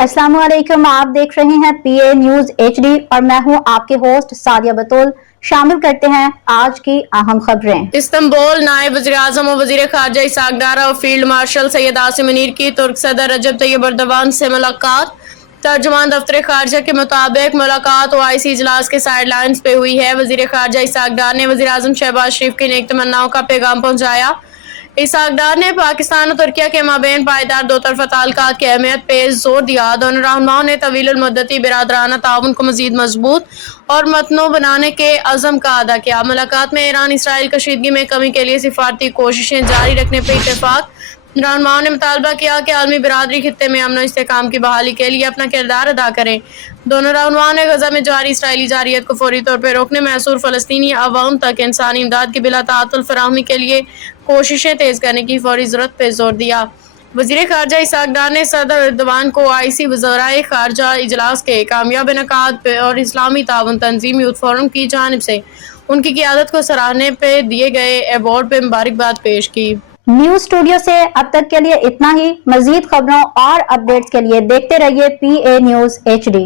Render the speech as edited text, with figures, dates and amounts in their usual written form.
अस्सलाम वालेकुम, आप देख रहे हैं PA न्यूज HD और मैं हूं आपके होस्ट सादिया बतूल। शामिल करते हैं आज की अहम खबरें। इस्तांबुल नायब वज़ीर-ए-आज़म और वज़ीर ख़ारजा इसहाक डार और फील्ड मार्शल सैयद आसिम मुनीर की तुर्क सदर रजब तैयब एर्दोगान से मुलाकात। तर्जुमान दफ्तर ख़ारजा के मुताबिक मुलाकात OIC इजलास के साइडलाइंस पे हुई है। वज़ीर ख़ारजा इसहाक डार ने वज़ीर-ए-आज़म शहबाज शरीफ की नेक तमन्नाओं का पैगाम पहुँचाया। इसहाक डार ने पाकिस्तान और तुर्किया के माबैन पायदार दो तरफ़ा ताल्लुकात की अहमियत पे जोर दिया। दोनों रहनुमाओं ने तवीलुल मुद्दती बिरादराना ताउन को मज़ीद मजबूत और मतनू बनाने के अज़म का अदा किया। मुलाकात में ईरान इसराइल कशीदगी में कमी के लिए सिफारती कोशिशें जारी रखने पर इत्तेफाक। रहनुमाओं ने मुतालबा किया कि आलमी बिरादरी खित्ते में अमन और इस्तेहकाम की बहाली के लिए अपना किरदार अदा करें। दोनों रहनुमाओं ने गजा में जारी इसराइली जारियत को फौरी तौर पर रोकने, मैसूर फ़लस्तीनी अवाम तक इंसानी इमदाद की बिला ताअत्तुल फराहमी के लिए कोशिशें तेज़ करने की फौरी ज़रूरत पर जोर दिया। वज़ीर ख़ारजा इसहाक डार ने सदर एर्दोगान को OIC वज़राए ख़ारजा इजलास के कामयाब इनेकाद और इस्लामी ताउन तंजीम यूथ फोरम की जानिब से उनकी क़ियादत को सराहने पर दिए गए अवार्ड पर मुबारकबाद पेश की। न्यूज स्टूडियो से अब तक के लिए इतना ही। मजीद खबरों और अपडेट्स के लिए देखते रहिए PA न्यूज HD।